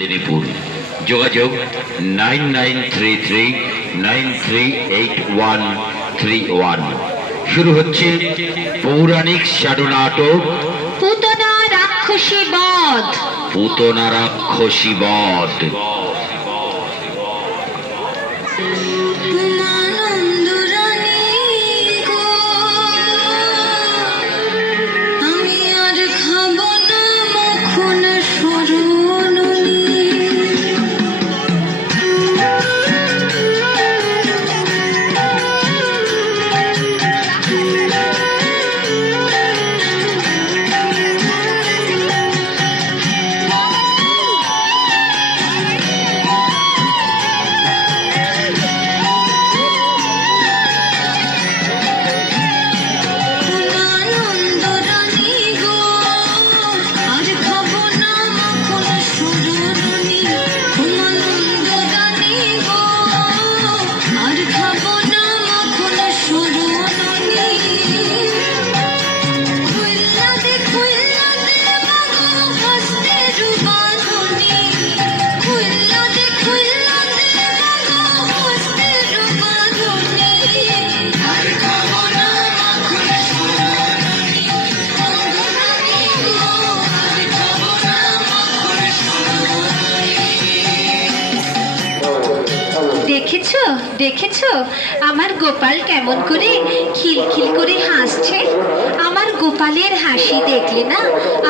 মেদিনীপুর। যোগাযোগ 9933938131। শুরু হচ্ছে পৌরাণিক শ্যাডো নাটক পুতনা রাক্ষসী বধ। পুতনা রাক্ষসী বধ। দেখেছো দেখেছো আমার গোপাল কেমন করে খিলখিল করে হাসছে। আমার গোপালের হাসি দেখলে না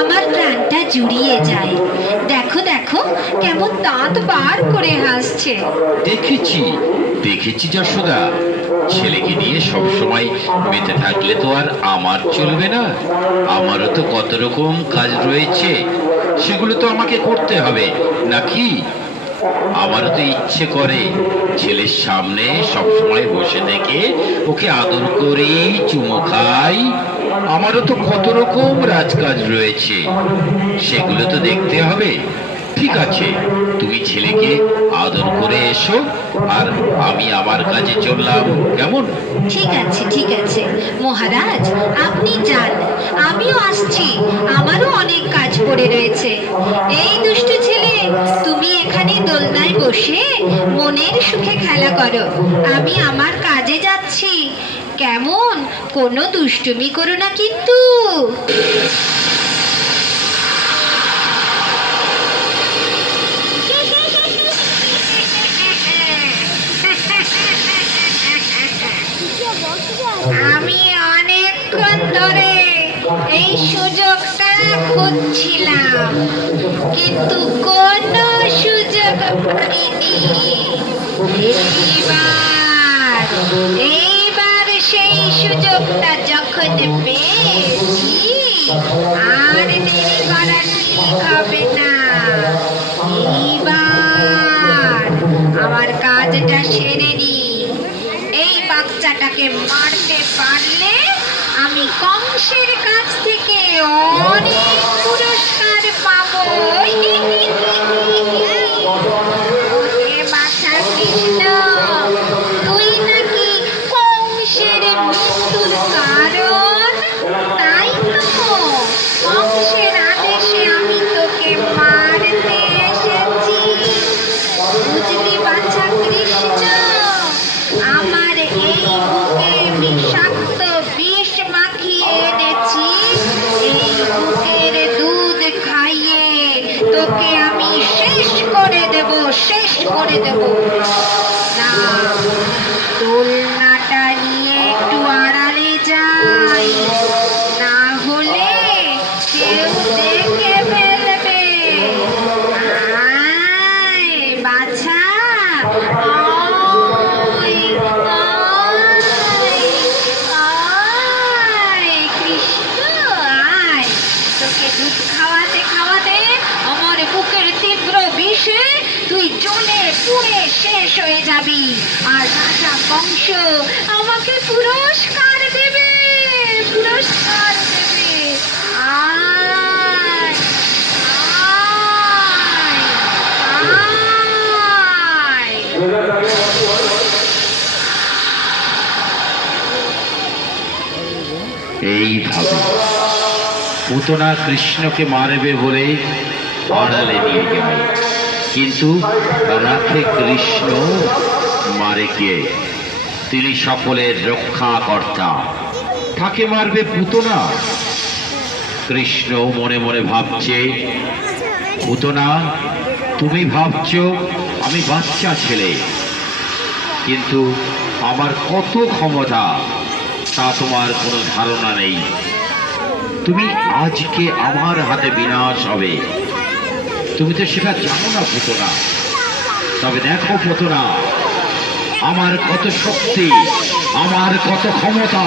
আমার প্রাণটা জুড়িয়ে যায়। দেখো দেখো কেমন দাঁত বার করে হাসছে। দেখেছি দেখেছি যশোদা, ছেলেকে নিয়ে সবসময় মেতে থাকলে তো আর আমার চলবে না। আমারও তো কত রকম কাজ রয়েছে, সেগুলো তো আমাকে করতে হবে নাকি? আমারও তো ইচ্ছে করে ছেলের সামনে সবসময় বসে থেকে ওকে আদর করি, চুমু খাই। আমারও তো কত রকম রাজকাজ রয়েছে, সেগুলো তো দেখতে হবে। ঠিক আছে, তুমি ছেলেকে আদর করে এসো, আর আমি আমার কাজে চললাম, কেমন? ঠিক আছে ঠিক আছে মহারাজ, আপনি যান, আমিও আসছি। আমারও অনেক কাজ পড়ে রয়েছে। এই দুষ্টু ছেলে, তুমি এখানে দোলনায় বসে মনের সুখে খেলা করো, আমি আমার কাজে যাচ্ছি। কেমন? কোনো দুষ্টুমি করো না কিন্তু। আমি অনেকক্ষণ ধরে এই সুযোগটা খুঁজছিলাম, কিন্তু কোনো সুযোগ পাইনি। এইবার এইবার সেই সুযোগটা যখন পেয়েছি, আর দেরি করা ঠিক হবে না। এইবার আমার কাজটা সেরে নি। এই বাচ্চাটাকে মারতে পারলে আমি কংসের কাছ থেকে অনেক পুরস্কার পাবো। ওরে বাছা কৃষ্ণ, তুই নাকি কংসের মৃত্যুর কারণ, তাই তো কংসের আদেশে আমি তোকে মারতে এসেছি। বুঝলি বাছা কৃষ্ণ, আমার এই বুকে বিষাক্ত বিষ মাখিয়ে এনেছি। এই বুকের দুধ খাইয়ে তোকে আমি শেষ করে দেব, শেষ করে দেব। না, দোলনাটা নিয়ে একটু আড়ালে যাই, না হলে কেউ দেখে ফেলবে। আয় বাছা, দুধ খাওয়াতে খাওয়াতে আমার বুকের তীব্র বিষে তুই জ্বলে পুড়ে শেষ হয়ে যাবি, আর রাজা বংশ আমাকে পুরস্কার দেবে, পুরস্কার দেবে। আয় আয় আয়। এইভাবে পুতনা কৃষ্ণকে মারবে বলে আড়ালে নিয়ে গেল। কিন্তু রাখে কৃষ্ণ, মারে কে? তিনি সকলের রক্ষাকর্তা, তাকে মারবে পুতনা? কৃষ্ণ মনে মনে ভাবছে, পুতনা, তুমি ভাবছো আমি বাচ্চা ছেলে, কিন্তু আমার কত ক্ষমতা তা তোমার কোনো ধারণা নেই। তুমি আজকে আমার হাতে বিনাশ হবে, তুমি তো সেটা জানো না পুতনা। তবে দেখো পুতনা, আমার কত শক্তি, আমার কত ক্ষমতা।